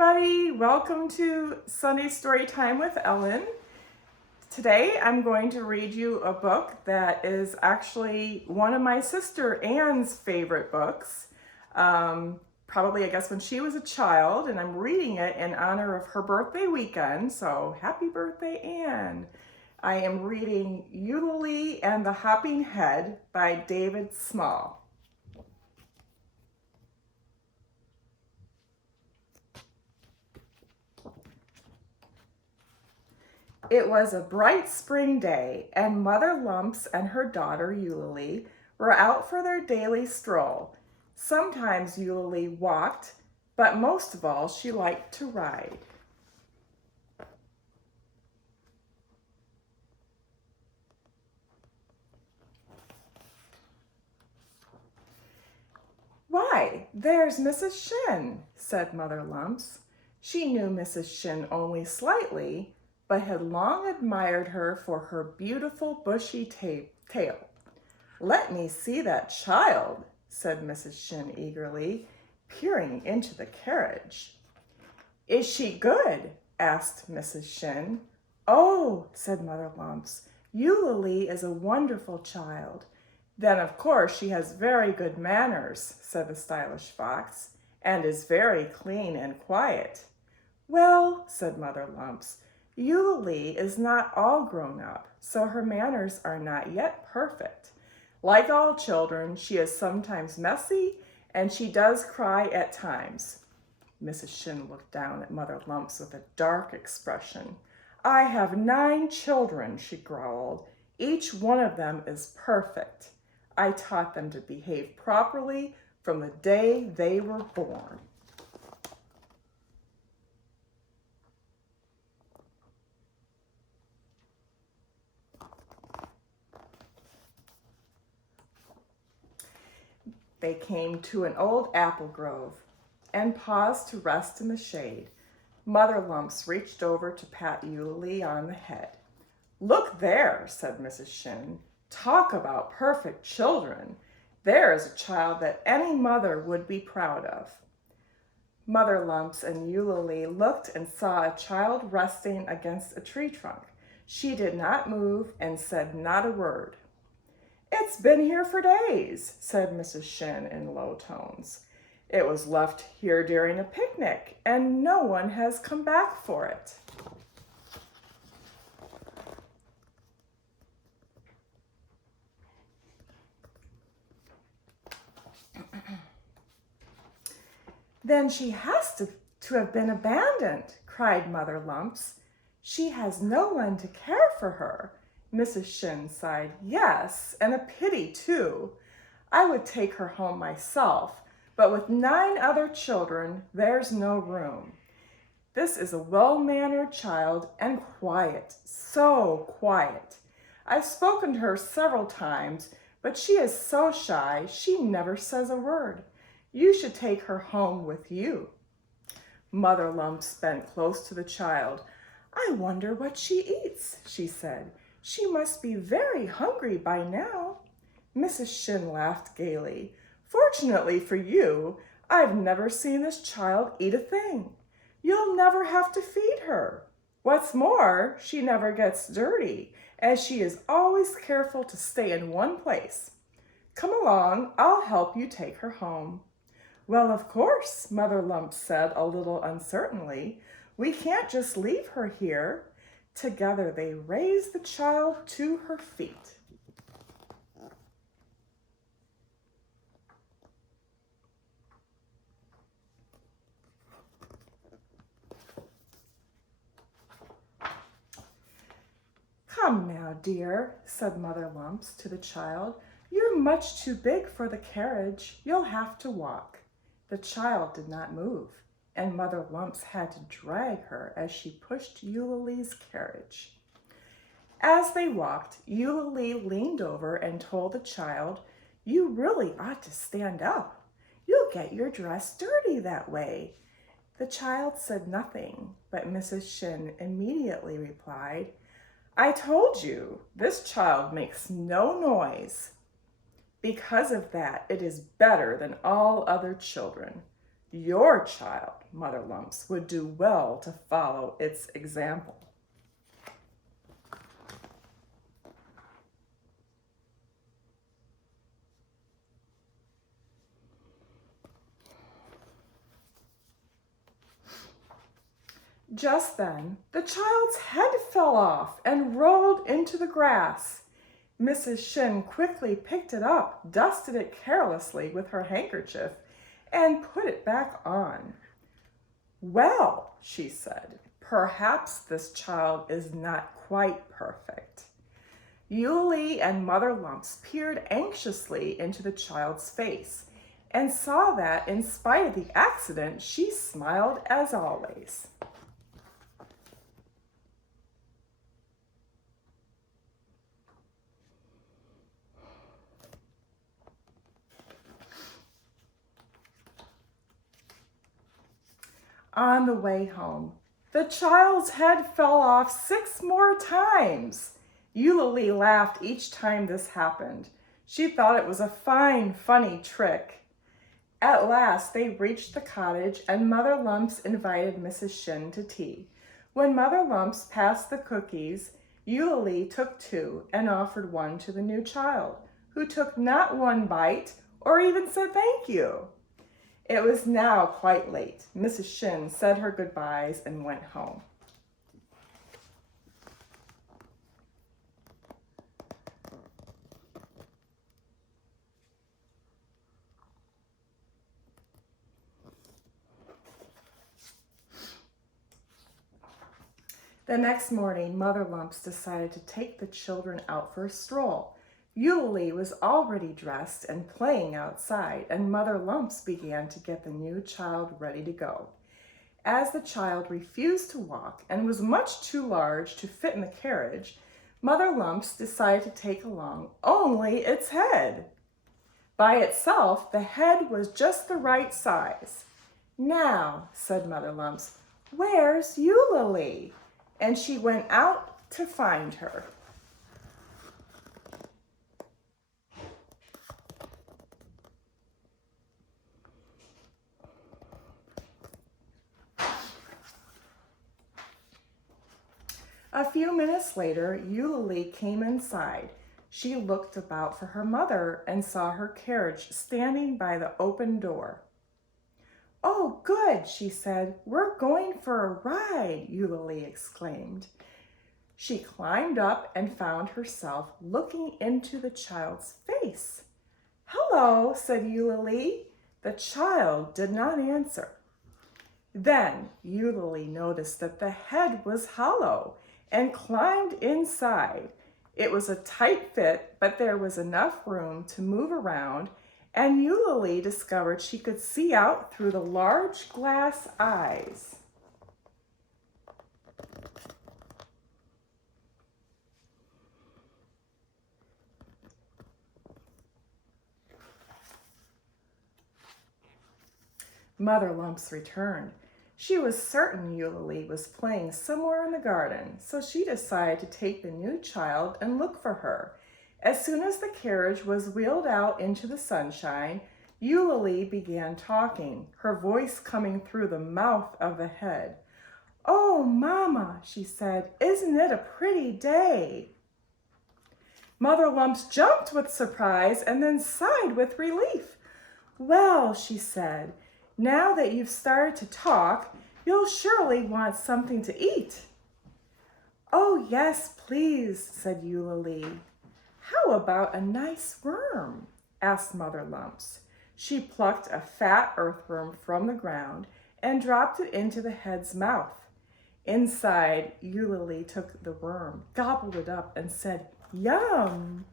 everybody. Welcome to Sunday Story Time with Ellen. Today I'm going to read you a book that is actually one of my sister Anne's favorite books. Probably, I guess, when she was a child, and I'm reading it in honor of her birthday weekend. So happy birthday, Anne. I am reading Eulalie and the Hopping Head by David Small. It was a bright spring day, and Mother Lumps and her daughter Eulalie were out for their daily stroll. Sometimes Eulalie walked, but most of all she liked to ride. "Why, there's Mrs. Shin," said Mother Lumps. She knew Mrs. Shin only slightly, but had long admired her for her beautiful bushy tail. "Let me see that child," said Mrs. Shin eagerly, peering into the carriage. "Is she good?" asked Mrs. Shin. "Oh," said Mother Lumps, "Eulalie is a wonderful child." "Then of course she has very good manners," said the stylish fox, "and is very clean and quiet." "Well," said Mother Lumps, "Eulalie is not all grown up, so her manners are not yet perfect. Like all children, she is sometimes messy, and she does cry at times." Mrs. Shin looked down at Mother Lumps with a dark expression. "I have 9 children," she growled. "Each one of them is perfect. I taught them to behave properly from the day they were born." They came to an old apple grove and paused to rest in the shade. Mother Lumps reached over to pat Eulalie on the head. "Look there," said Mrs. Shin. "Talk about perfect children. There is a child that any mother would be proud of." Mother Lumps and Eulalie looked and saw a child resting against a tree trunk. She did not move and said not a word. "It's been here for days," said Mrs. Shin in low tones. "It was left here during a picnic, and no one has come back for it." "Then she has to have been abandoned," cried Mother Lumps. "She has no one to care for her." Mrs. Shin sighed. "Yes, and a pity too. I would take her home myself, but with 9 other children, there's no room. This is a well-mannered child and quiet, so quiet. I've spoken to her several times, but she is so shy, she never says a word. You should take her home with you." Mother Lumps bent close to the child. "I wonder what she eats," she said. "She must be very hungry by now." Mrs. Shin laughed gaily. "Fortunately for you, I've never seen this child eat a thing. You'll never have to feed her. What's more, she never gets dirty, as she is always careful to stay in one place. Come along, I'll help you take her home." "Well, of course," Mother Lumps said a little uncertainly. "We can't just leave her here." Together they raised the child to her feet. "Come now, dear," said Mother Lumps to the child. "You're much too big for the carriage. You'll have to walk." The child did not move, and Mother Lumps had to drag her as she pushed Eulalie's carriage. As they walked, Eulalie leaned over and told the child, "You really ought to stand up. You'll get your dress dirty that way." The child said nothing, but Mrs. Shin immediately replied, "I told you, this child makes no noise. Because of that, it is better than all other children. Your child Mother Lumps would do well to follow its example. Just then, the child's head fell off and rolled into the grass. Mrs. Shin quickly picked it up, dusted it carelessly with her handkerchief, and put it back on. "Well," she said, "perhaps this child is not quite perfect." Eulalie and Mother Lumps peered anxiously into the child's face and saw that, in spite of the accident, she smiled as always. On the way home, the child's head fell off 6 more times. Eulalie laughed each time this happened. She thought it was a fine, funny trick. At last, they reached the cottage, and Mother Lumps invited Mrs. Shin to tea. When Mother Lumps passed the cookies, Eulalie took 2 and offered one to the new child, who took not one bite or even said thank you. It was now quite late. Mrs. Shin said her goodbyes and went home. The next morning, Mother Lumps decided to take the children out for a stroll. Eulalie was already dressed and playing outside, and Mother Lumps began to get the new child ready to go. As the child refused to walk and was much too large to fit in the carriage, Mother Lumps decided to take along only its head. By itself, the head was just the right size. "Now," said Mother Lumps, "where's Eulalie?" And she went out to find her. A few minutes later, Eulalie came inside. She looked about for her mother and saw her carriage standing by the open door. "Oh, good," she said. "We're going for a ride," Eulalie exclaimed. She climbed up and found herself looking into the child's face. "Hello," said Eulalie. The child did not answer. Then Eulalie noticed that the head was hollow and climbed inside. It was a tight fit, but there was enough room to move around, and Eulalie discovered she could see out through the large glass eyes. Mother Lumps returned. She was certain Eulalie was playing somewhere in the garden, so she decided to take the new child and look for her. As soon as the carriage was wheeled out into the sunshine, Eulalie began talking, her voice coming through the mouth of the head. "Oh, Mama," she said, "isn't it a pretty day?" Mother Lumps jumped with surprise and then sighed with relief. "Well," she said, "now that you've started to talk, you'll surely want something to eat." "Oh, yes, please," said Eulalie. "How about a nice worm?" asked Mother Lumps. She plucked a fat earthworm from the ground and dropped it into the head's mouth. Inside, Eulalie took the worm, gobbled it up, and said, "Yum!"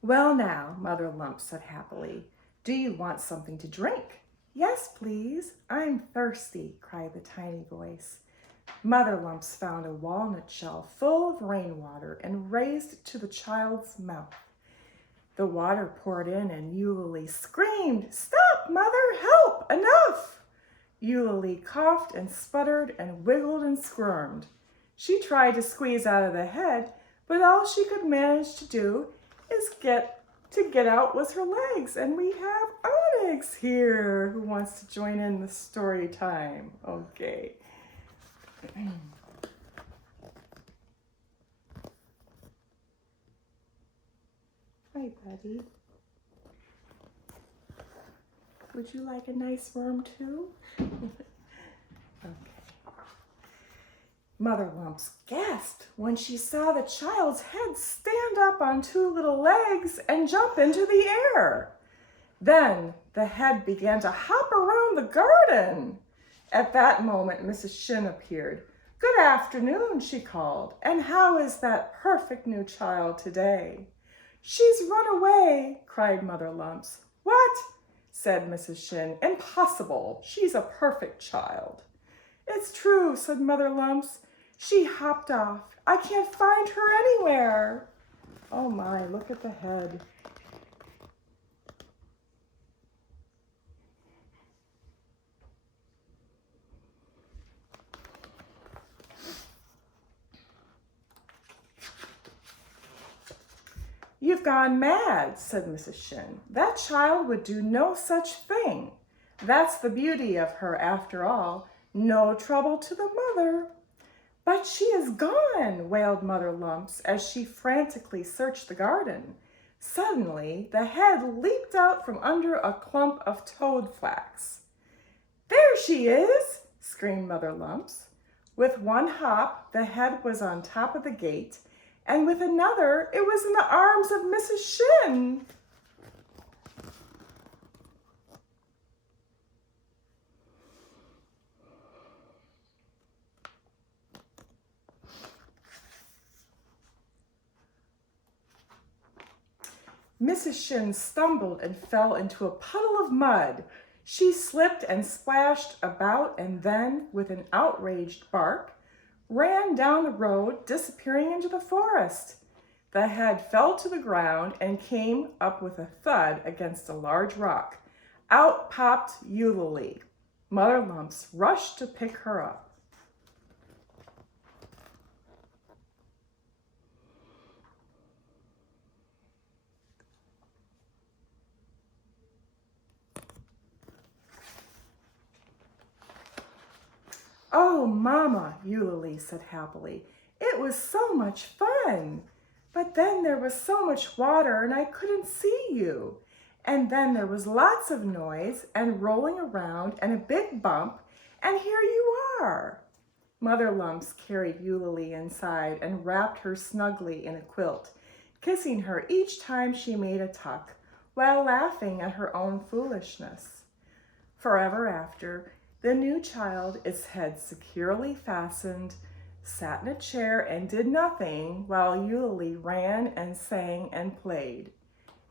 "Well now," Mother Lump said happily, "do you want something to drink?" "Yes, please. I'm thirsty," cried the tiny voice. Mother Lumps found a walnut shell full of rainwater and raised it to the child's mouth. The water poured in and Eulalie screamed, "Stop, Mother! Help! Enough!" Eulalie coughed and sputtered and wiggled and squirmed. She tried to squeeze out of the head, but all she could manage to do is get out was her legs. And we have Onyx here who wants to join in the story time. Okay. Hi, buddy. Would you like a nice worm too? Okay. Mother Lumps gasped when she saw the child's head stand up on two little legs and jump into the air. Then the head began to hop around the garden. At that moment, Mrs. Shin appeared. "Good afternoon," she called. "And how is that perfect new child today?" "She's run away," cried Mother Lumps. "What?" said Mrs. Shin. "Impossible. She's a perfect child." "It's true," said Mother Lumps. "She hopped off. I can't find her anywhere." Oh my, look at the head. "You've gone mad," said Mrs. Shin. "That child would do no such thing. That's the beauty of her after all. No trouble to the mother." "But she is gone," wailed Mother Lumps as she frantically searched the garden. Suddenly, the head leaped out from under a clump of toad flax. "There she is!" screamed Mother Lumps. With one hop, the head was on top of the gate, and with another, it was in the arms of Mrs. Shin. Mrs. Shin stumbled and fell into a puddle of mud. She slipped and splashed about and then, with an outraged bark, ran down the road, disappearing into the forest. The head fell to the ground and came up with a thud against a large rock. Out popped Eulalie. Mother Lumps rushed to pick her up. "Oh, Mama," Eulalie said happily, "it was so much fun. But then there was so much water and I couldn't see you. And then there was lots of noise and rolling around and a big bump, and here you are." Mother Lumps carried Eulalie inside and wrapped her snugly in a quilt, kissing her each time she made a tuck, while laughing at her own foolishness. Forever after, the new child, its head securely fastened, sat in a chair and did nothing while Eulalie ran and sang and played.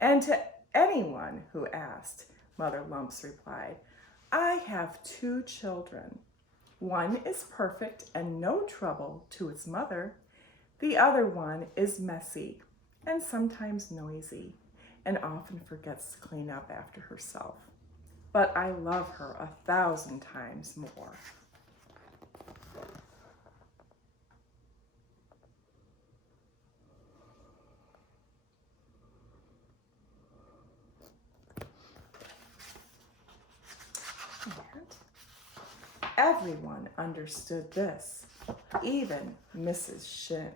And to anyone who asked, Mother Lumps replied, "I have 2 children. One is perfect and no trouble to its mother. The other one is messy and sometimes noisy and often forgets to clean up after herself. But I love her 1,000 times more." And everyone understood this, even Mrs. Shin.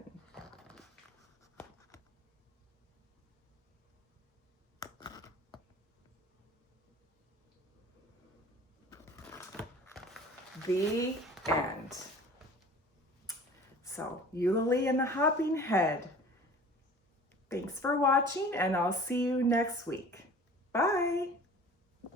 The end. So, Eulalie and the Hopping Head. Thanks for watching, and I'll see you next week. Bye.